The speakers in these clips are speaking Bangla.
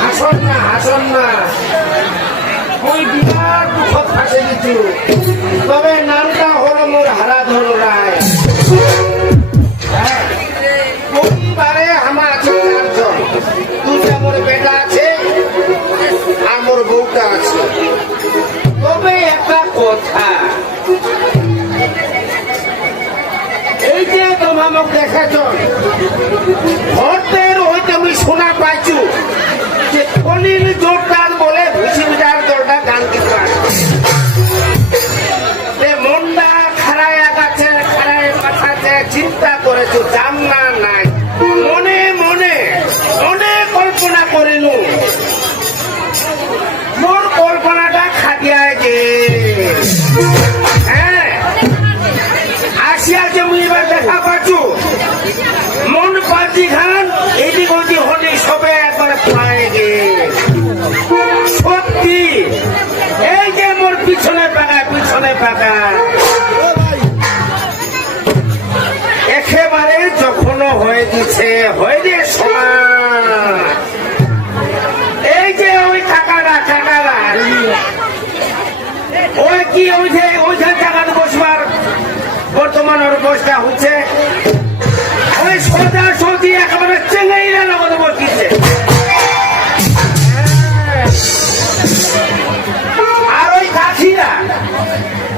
হাসন না হাসন না। ওই বিরাট দুঃখ ফাঁসে দিচ্ছ লোক দেখেছ? ভোট হইতে আমি শোনা পাইছু যে ফলির জোরদার বলে ভুষি হয়ে যে সমান এই যে ওই টাকারা টাকারা ওই কি, ওই যে ওই যে টাকা বসবার বর্তমান বসটা হচ্ছে, ওই সোজা সজি একেবারে চেঙ্গাইরা নগদ বসিছে হ্যাঁ। আর ওই কাঠিরা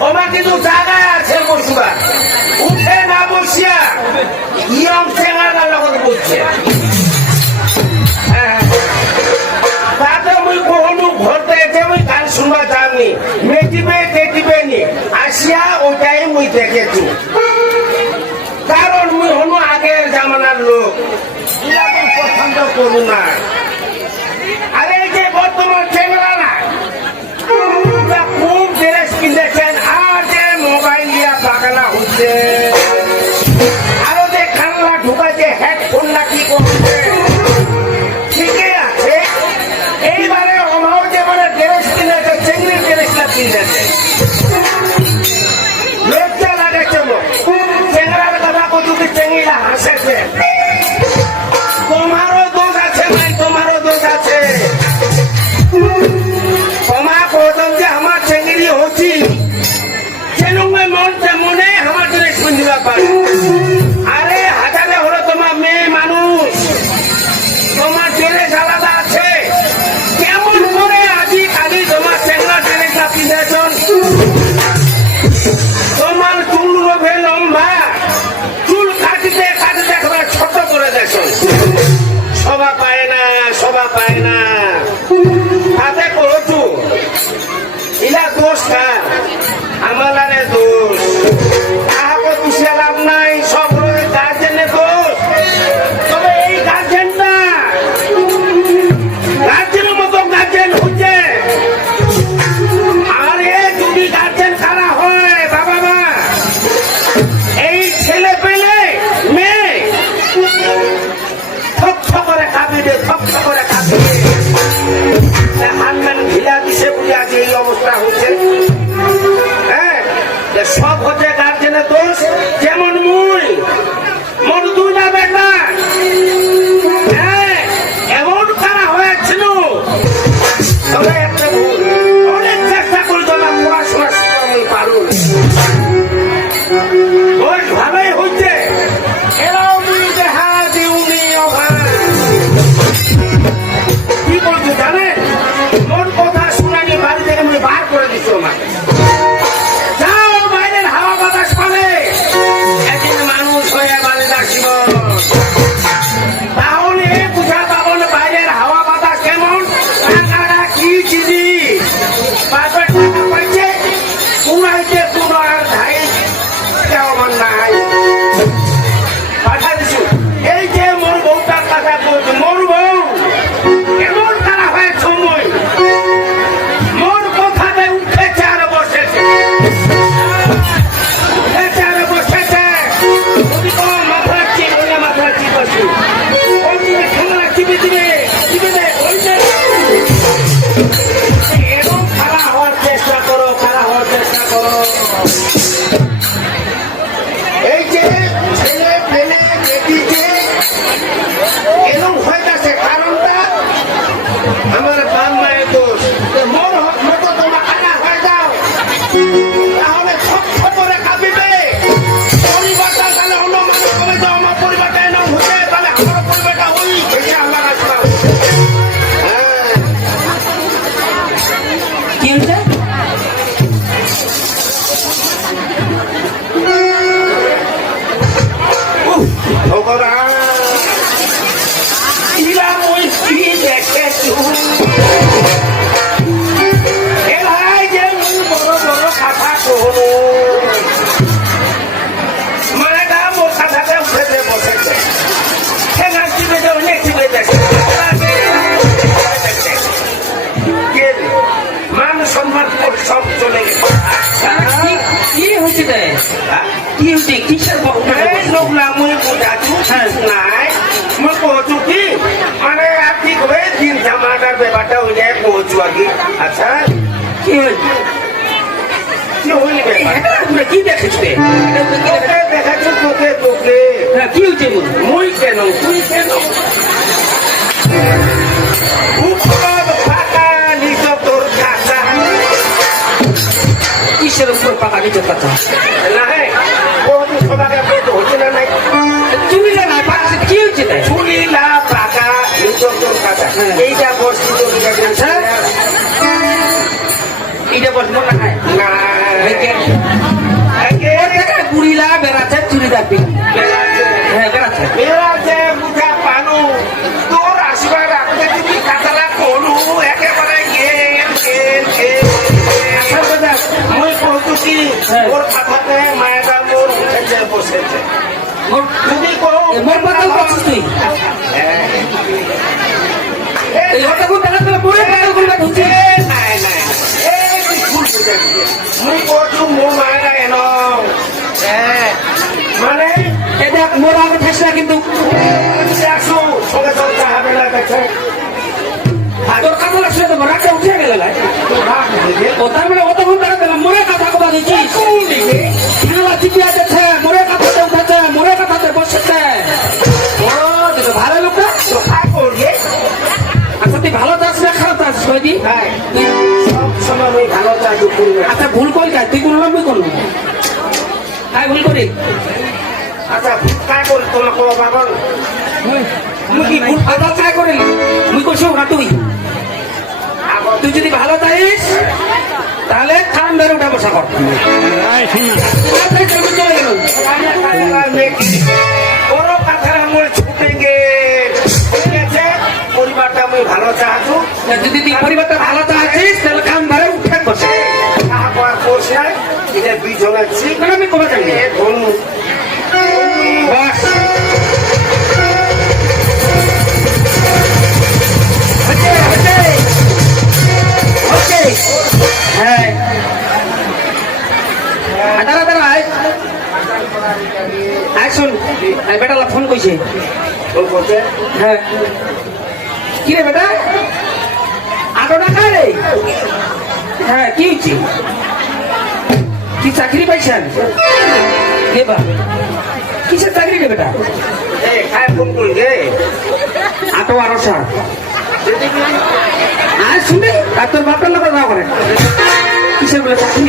ওমা কিন্তু জায়গায় আছে বসবার। উঠে না বসিয়া ইয়ং তাতে মুই কহলু ঘরতে এতে মুই গান শুনবা যাননি মেটিবে টেটিবে নি আসিয়া ওটাই মুই দেখেছি কারণ মুই হলু আগের জামানার লোক। ইয়া মুই পছন্দ না। পারি ব্যাপারটা যায় কহছু আর কি। আচ্ছা কি হয়েছে? কি হইল ব্যাপার? কি দেখেছ দেখাচ্ছ তোকে তোকে। কি হয়েছে মুই কেন? তুই কেন? উপর ফাঁকা নিজ তোর কাঁচা কিসের উপর পাকা নিজের কথা এইটা বস্তু তোর কাছে এটা বস মনে হয়? না বুড়িলা বেড়াচ্ছে চুরি দাবি হ্যাঁ বেড়াচ্ছে। যে বুঝা পানু। তোর আশীর্বাদ রাখতে তুমি কাতালা করু একেবারে গেল গেল মুই কহতু হ্যাঁ। ওর কথাতে মায়েরা মোর উঠেছে বসেছে। তুমি কো মোর কথা বলছিস তুই? নাই নাই এই ভুল বুঝেছিস মুই কহতু মোর মায়েরা এন মানে এ দেখ মোর আগে ঠেস কিন্তু আসু সঙ্গে সঙ্গে চাহাবে না দেখছে তোর কথা লাগছে তো উঠে গেল হয়ে ও মানে অত ঘণ্টা দিলাম মোরে কথা কথা দিচ্ছিস খেলা চিপিয়া যাচ্ছে মোরে কথাতে উঠেছে মোরে কথাতে বসেছে আচ্ছা ভুল করি কাজ তুই কোনো আমি করব তাই ভুল করি? আচ্ছা কাজ করি তোমার কো বাবন মুই কি ভুল কথা কাজ করিলি মুই করছ না তুই। তুই যদি ভালো চাইস তাহলে খান ধরে উঠা বসা কর চলে গেল? আছি আমি কবে ধনু বাস। হ্যাঁ। দাঁড়া দাঁড়া আয়। বেটালা ফোন কইছে। ফোন করছে? হ্যাঁ। কি রে বেটা? আটো টাকা রে? হ্যাঁ কি হচ্ছে কি চাকরি পাইছেন বা কিসের চাকরি রে বেটা আটো আরও সার আর শুনে আর তোর বাপের লোক দাও করে কিসের বলে চাকরি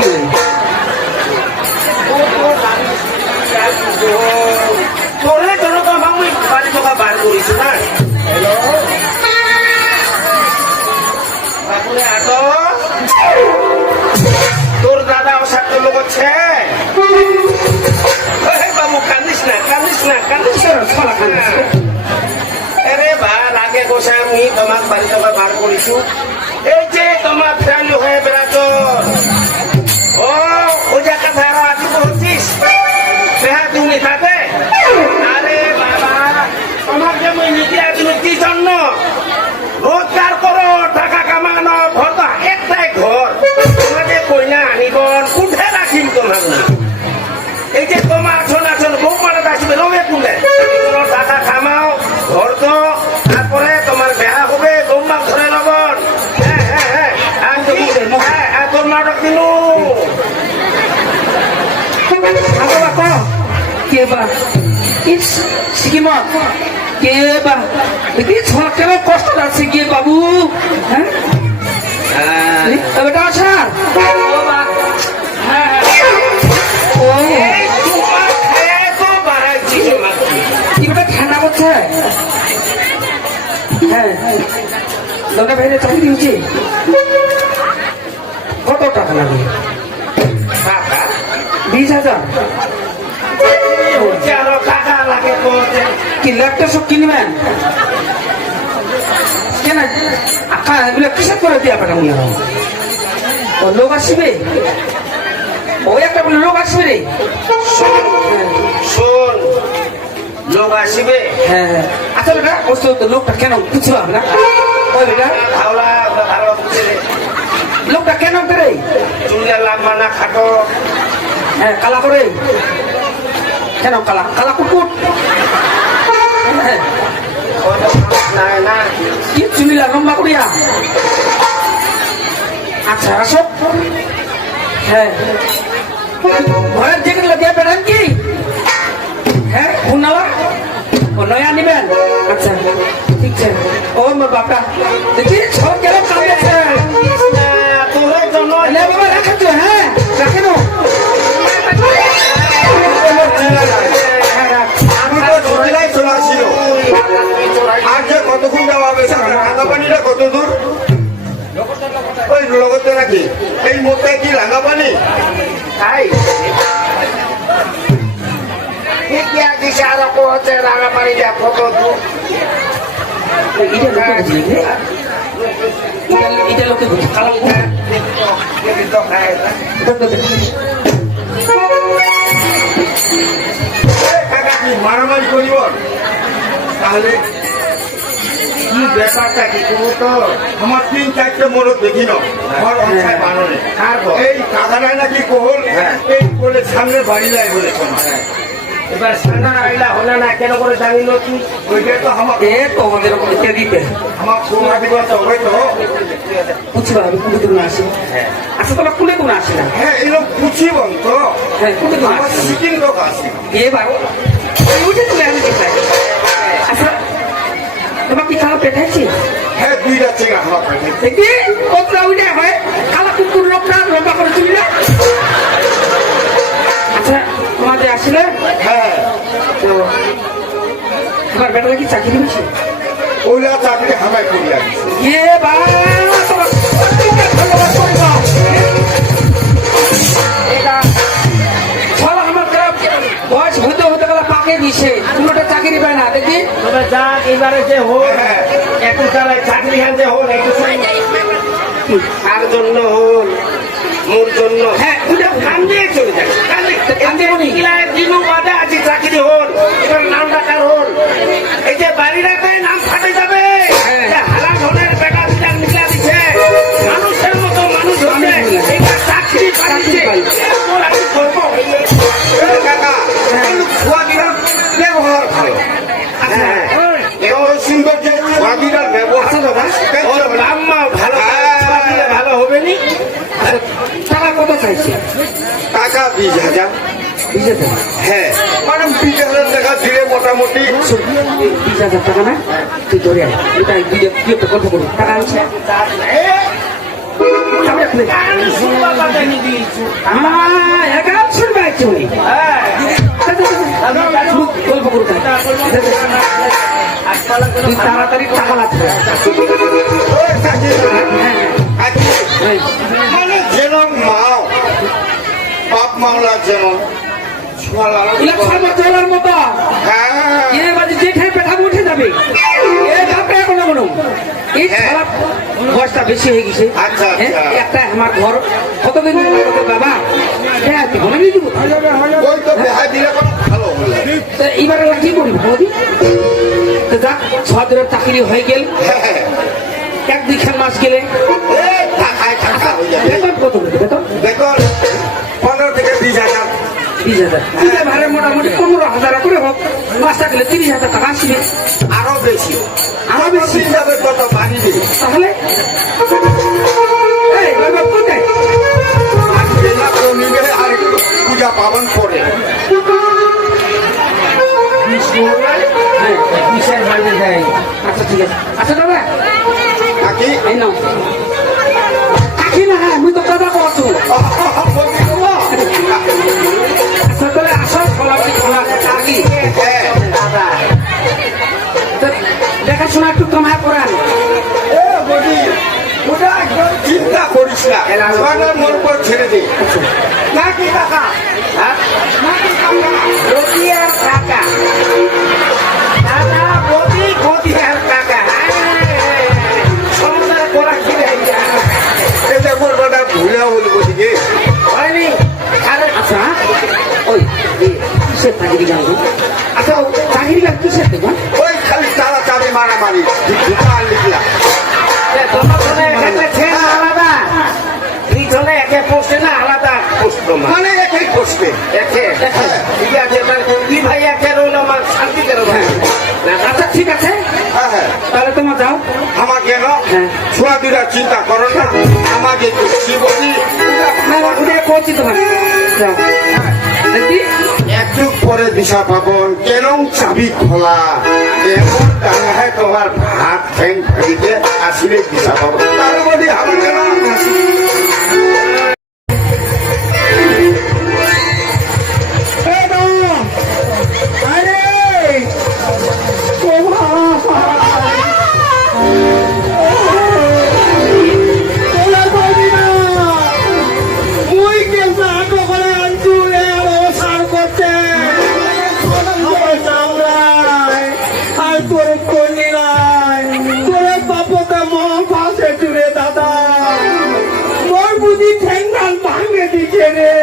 আছে বাবু কান্দিস না কান্দিস না কান্দিস। আরে বা রাগে গোসাই আমি তোমাক বাড়ি তোমার বার করিছু এই যে তোমার ফ্রেন্ড হয়ে বেড়াচ্ছ ও ওজা কথা এই যে তোমার আছন আছন বৌমারা আসবে লবে কোনে কোনো টাকা কামাও ঘর তো তারপরে তোমার বেহা হবে বৌমা ঘরে লবন হ্যাঁ হ্যাঁ হ্যাঁ। আর তুমি হ্যাঁ আর তোর নাটক দিনু। আগো ক কে বা? ইস সিকিম। কে বা? দেখি ছোট কেন কষ্ট লাগছে কে বাবু? দাদা ভাইরে চাকরি হচ্ছে কত টাকা লাগে? বিশ হাজার? কি ল্যাপটপ সব কিনবেন? কেন? এগুলো কিসের করে দিয়া ও লোক আসবে? ওই একটা বলে লোক আসবে রে। শোন লোক আসিবে। হ্যাঁ। হ্যাঁ আচ্ছা লোকটা কেন বুঝলাম না? ওই বেটা হাওলা বুঝে লোকটা কেন করে চুলিয়া লাম্বা না খাটো। হ্যাঁ কালা করে। কেন কালা? কালা কুকুর। হ্যাঁ। ওটা না না কি চুলিলা লম্বা করিয়া? আচ্ছা আসো হ্যাঁ। ঘরের যেগুলো দিয়ে বেড়ান কি? হ্যাঁ উনালা ও নয়া নিবেন আচ্ছা। ঠিক আছে ও মোর বাপটা দেখি সব কেন কাঁদেছে তোর জন্য লে বাবা রাখে তো হ্যাঁ রাখে নো হ্যাঁ আমি তো। ছোটলাই চলে আসছিল আর যে কতক্ষণ যাওয়া হবে রাঙা পানিটা কত দূর ওই লগতে নাকি এই মোটে কি রাঙা পানি? তাই। ঠিকই আছে আর হচ্ছে রাঙা যা কত দূর এটা লোকে কালা মারামারি করিব তাহলে কি ব্যাপারটা কি তুমি তো আমার তিন চারটে মোড়ক দেখি না ঘর অঞ্চায় বানরে এই কাকাটাই নাকি কোহল হ্যাঁ। এই বলে সামনে বাড়ি যায় বলে এবার সান্ডার আইলা হলে না কেন করে জানি নতুন ওইটা তো আমার এ তো আমাদের ওখানে কে দিতে। আমার কুমা দিবা তো ওই তো। বুঝবা আমি কুড়ি দিন আসি? আচ্ছা তোমরা কুড়ি দিন আসি না? হ্যাঁ এলো পুছিবন তো। হ্যাঁ কুড়ি আমার আসি? সিকিম লোক আছে। এবার ওই উঠে তুমি আমি কোথায়? আচ্ছা তোমার কি খাওয়া পেটাইছে হ্যাঁ দুইটা চেঙ্গা আমার পাইছে দেখি ওপরা উঠে হয়? কুকুর লোকটা লম্বা করে তুলি না তোমাদের হ্যাঁ। তো তোমার বেটা কি চাকরি হয়েছে ওইলা চাকরি হামাই করি এ বয়স হতে হতে গেলে পাকে দিছে। কোনোটা চাকরি পায় না দেখি। তবে যাক এবারে যে হোক হ্যাঁ। তারা চাকরি হান যে হোক একটু কার জন্য হোক। মোর জন্য। হ্যাঁ এটা কান দিয়ে চলে যায় বলি। দিনু বাদে আছি চাকরি হল এবার নাম ডাকার হল? এই যে বাড়ি রাখায় নাম হ্যাঁ গল্প তাড়াতাড়ি টাকা হ্যাঁ হ্যাঁ মানে যেমন ছোয়ালা ইলেকশন মতো খারাপ বয়সটা বেশি হয়ে গেছে। আচ্ছা, হ্যাঁ, আচ্ছা। একটা আমার ঘর। কতদিন বাবা? হ্যাঁ বলে দিব। এইবার কি করবি তো যাক ছ দিনের চাকরি হয়ে গেল। হ্যাঁ এক দুই খান মাস গেলে। হয়ে বেতন কত হবে বেতন? পনেরো থেকে বিশ হাজার। বিশ হাজার। ভাড়া মোটামুটি পনেরো হাজার করে হোক। মাসটা গেলে তিরিশ হাজার টাকা আসবে। আরও বেশি। যাবে কত বাড়ি দিবে? তাহলে? পূজা পাবন করে। আচ্ছা ঠিক আছে। আচ্ছা দাদা। এই নাও। দেখাশোনা একটু এ বলি ওটা একদম চিন্তা করিস না। সোয়াটার মোর উপর ছেড়ে দে। নাকি টাকা হ্যাঁ? রতি আর কাকা। দাদা বদি বদি আর কাকা। সংসার করা কি? এটা মোর বেটা ভুলে বলব দিকে হয়নি। আরে আচ্ছা। ওই কিসের চাকরি জানো আচ্ছা চাকরি দুটা আর জন্য এখানে ছেলে আলাদা। পিছনে একে পোস্টে না আলাদা পোস্ট মানে একই পোস্টে একে। ঠিক আছে কি ভাই একে রইল আমার শান্তি কেন ভাই না আচ্ছা ঠিক আছে। হ্যাঁ হ্যাঁ। তাহলে তোমার যাও। আমার কেন? হ্যাঁ। ছোয়া দুটা চিন্তা করো না। আমাকে না না ওটা করছি তোমার যাও। দেখি একটু পরে দিশা পাবন কেন চাবি খোলা? এমন ডাঙায় তোমার ভাত ঠ্যাং ফেলিতে আসিলে দিশা পাবন। তার বলি হবে কেন খাসির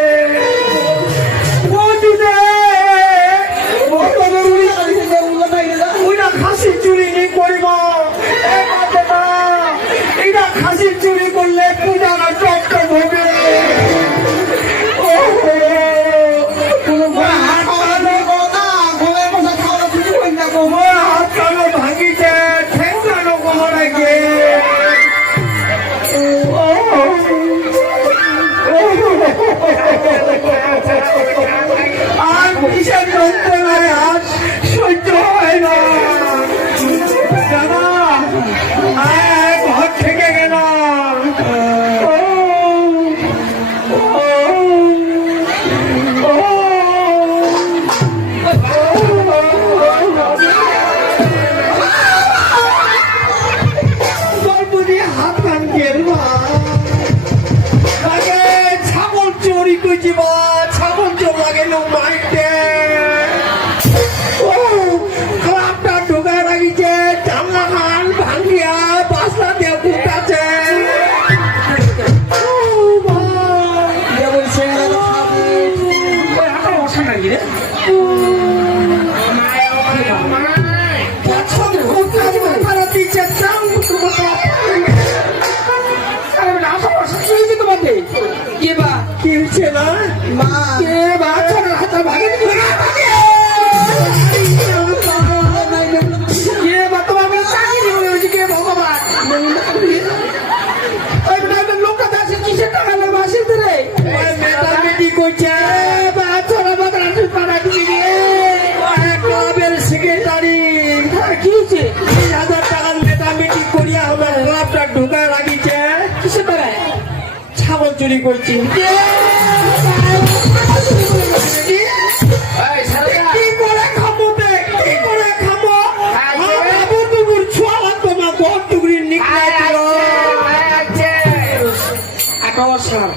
বছর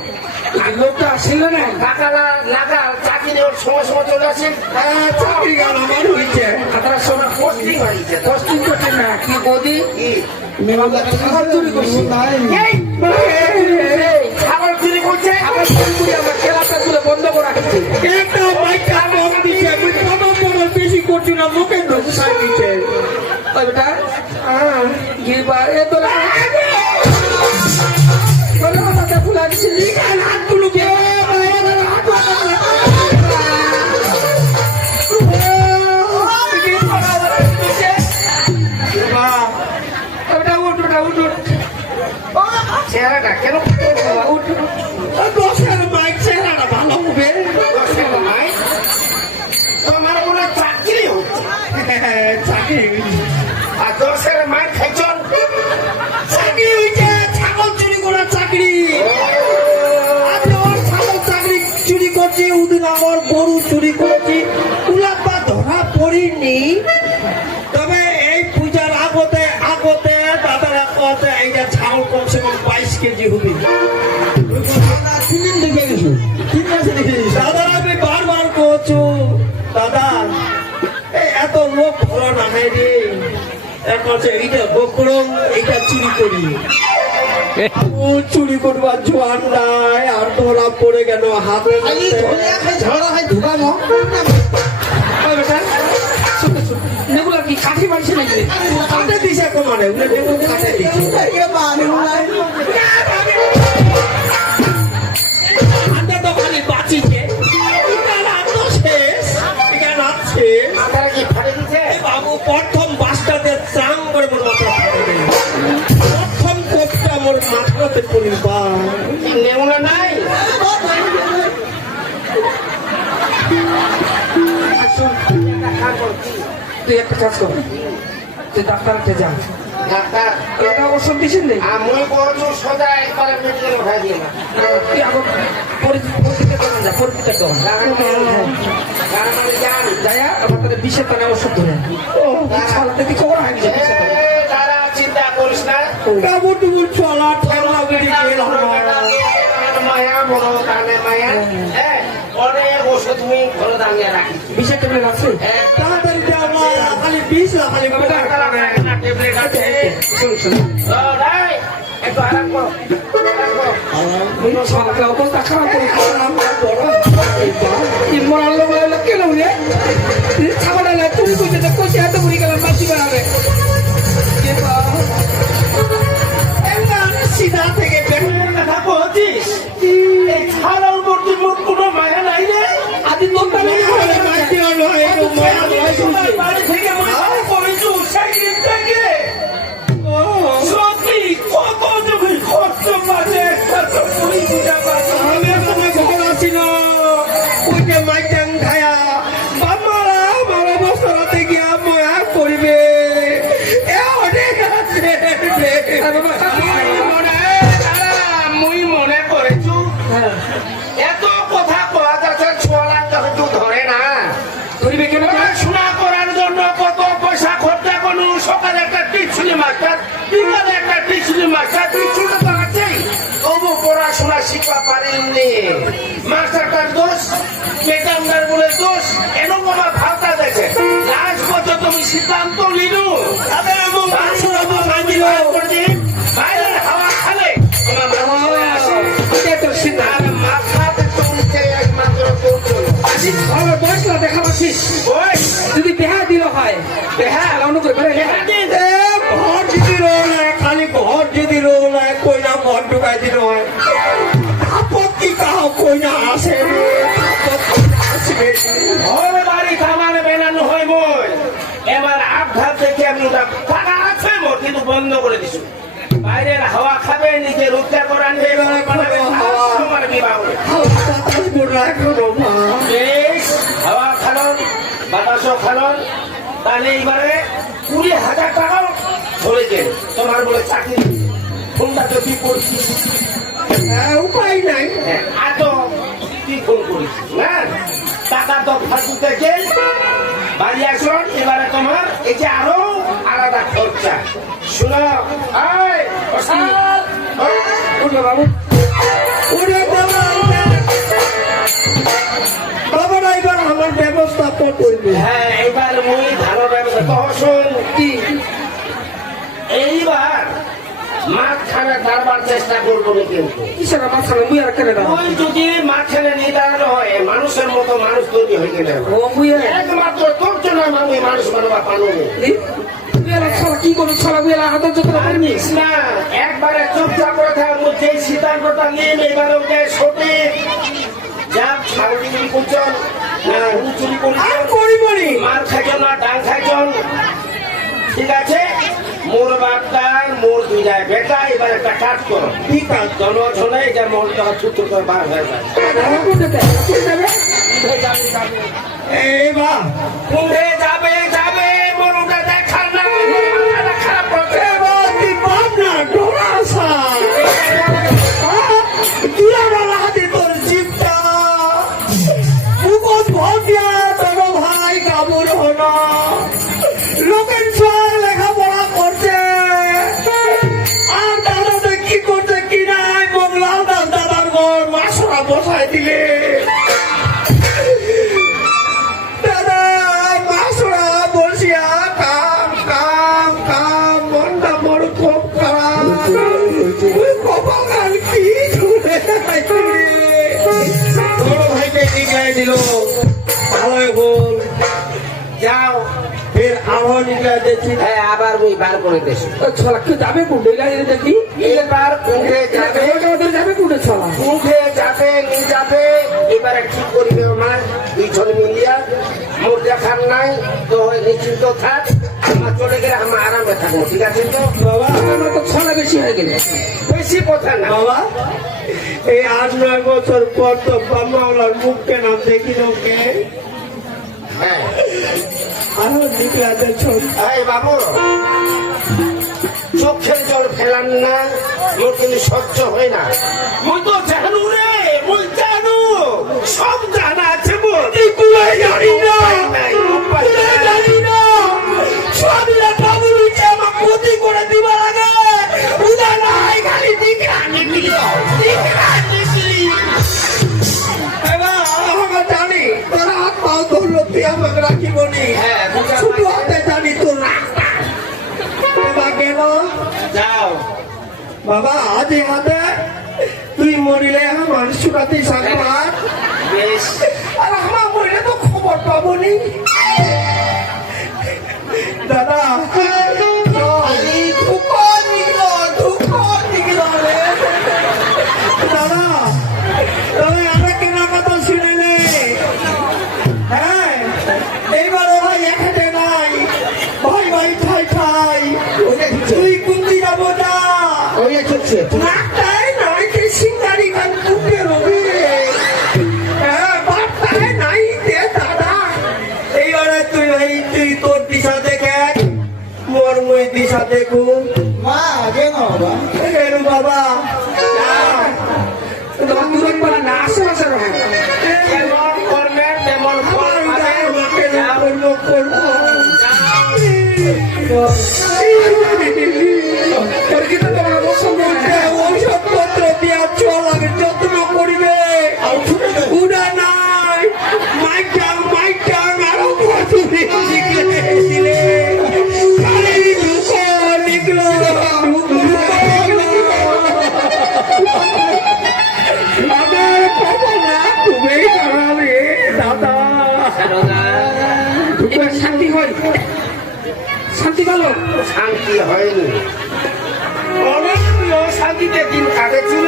লোকটা আসছিল না? কাকালা লাগা চাকরি ওর সময় সময় চলে আসে। চাকরি গান আমার হয়েছে আপনার সময় পোস্টিং হয়েছে দশদিন করছে না। কি চুরি করছি। করে আমার কেলাটা তুলে বন্ধ করে রাখছে একটা মাইকা কম দিছে আমি ওই বেটা গিয়ে এ এত লোক রে এখন হচ্ছে এইটা এইটা চুরি করি চুরি করবার জোয়ান নাই আর ধরা পড়ে গেল হাতে বেটা ছোট ছোট কি কাঠি মারছে নাকি? কাটে দিছে কমানে দেখো কাটে দিছে। প্রথম বাসটাতে ত্রাং করে মোর মাথা প্রথম কোপটা মোর মাথাতে পড়িবা নেওনা নাই? তুই একটা কাজ কর তুই ডাক্তারকে যা। ডাক্তার এটা ওষুধ দিছেন রে? আমি বলছো সদা একবারে মেডিকেল উঠাই দিও না তুই আবার পরীক্ষা করেন যা? পরীক্ষা করেন যান যায়া আবার তাদের বিষের টানে ওষুধ ধরে ও ছালাতে তুই খবর যে বিষের টানে এ, তারা চিন্তা করিস না। কাবু টুবু চলা ঠেলা মেডিকেল মায়া বড় দানে মায়া। অনেক ওষুধ তুমি ঘরে দাঁড়িয়ে রাখিস বিষের ট্যাবলেট আছে তাড়াতাড়ি খালি বিষ না খালি ট্যাবলেট আছে শুন শুন ও, নাই, একটু আরাম করো আরাম করো। ছালাতে অবস্থা খারাপ করে খাওয়ালাম বড় ইমরান লোক লাগল কেন রে খাবার আলে তুমি কইতে তো কইতে এত বুড়ি গেলাম বাঁচি বাড়াবে কে বা সিধা থেকে বেরোনোর কথা বলছিস এই ছাড়ার মধ্যে মোর কোনো মায়া নাই। রে আদি তোর আমি ঘরে মাটি হলো একটু মায়া নয় শিখবা পারেননি। মাস্টারটার দোষ ম্যাডামটার বলে দোষ এরকম আমার ভাবটা দেখে। লাস্ট বছর তুমি সিদ্ধান্ত নিলু তাদের এমন পড়াশোনা তো না করে দিছো। বাইরের হাওয়া খাবে নিজে রক্ষা করা নিয়ে এবারে খাবে হাওয়া। তোমার বিবাহ খালন বাতাসও খালন। তাহলে এইবারে কুড়ি হাজার টাকাও ধরে যে তোমার বলে চাকরি ফোনটা তো তুই করছিস। হ্যাঁ, উপায় নাই। আর তো তুই ফোন করিস? না টাকা তো ফাঁসিতে বাড়ি আসুন। এবারে তোমার এই যে আরও আলাদা খরচা। শুনো এই, প্রসাদ, ওই, উঠল বাবু। বাবারা এবার আমার ব্যবস্থা করবে। হ্যাঁ এবার মুই ভালো ব্যবস্থা। তো কি? এইবার মাঝখানে দাঁড়বার চেষ্টা করব না কিন্তু। কিসের মাথালে মুই আর কেন ওই যদি মাঝখানে নিয়ে দাঁড়ানো হয় মানুষের মতো মানুষ তৈরি হয়ে গেলে ও মুই একমাত্র তোর জন্য আমি মানুষ মানবা পানো বুয়ালা ছাড়া কি ছাড়া না একবারে চুপচাপ করে থাক যে সিদ্ধান্তটা নিয়ে এবার ওকে সঠিক যা ছাগলি চুরি করছেন। না চুরি করি বলি মার খাইছেন না ডাং খাইছেন ঠিক আছে? মোর বাপটার মোর দুই যায় বেটা এবার একটা কাজ করো। ঠিক আছে জন্ম শোনে এটা মহল টাকা ছুট করে বার হয়ে যায়। এবার কুম্ভে হ্যাঁ আবার ওই বার করে দেশ ছলা কে যাবে কুটে দেখি। এবার উঠে যাবে। যাবে কুটে ছলা? উঠে যাবে নিয়ে যাবে। এবারে ঠিক করিবে আমার দুইজন মিলিয়া। মোর দেখার নাই তো নিশ্চিন্ত থাক। আমার চলে গেলে আমার আরামে থাকব ঠিক আছে তো? বাবা আমার তো ছলা বেশি হয়ে গেলে। বেশি কথা না। বাবা এই আট নয় বছর পর তো বাম্মাওয়ালার মুখ কেন দেখি ওকে হ্যাঁ। নিকলা বাবু চোখের জল ফেলান না মোর কিন্তু সহ্য হয় না। মুই তো জানু রে মুই জানু। সব জানা আছে মোর। জানি না। জানি না। করে দিবার আগে। উদা নাই খালি দিকরা নিকলি বাবা আজে হাতে তুই মরিলে আমার মানুষ সাকবার আর আমার মরিলে তো খবর পাবনি দাদা নাকটায় নয় যে সিঙ্গারি গান ফুটে রবি। হ্যাঁ বাপটায় নাই দে দাদা। এইবারে তুই ভাই তুই তোর দিশা দেখে মোর মুই দিশা দেখু মা কেন বাবা। কেন বাবা। না আশেপাশে রহে যেমন করবে তেমন ফল পাবে করব শান্তি হয়নি। অনেক শান্তিতে দিন কাটেছিল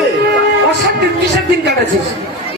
অশান্তির কিসের দিন কাটাছিস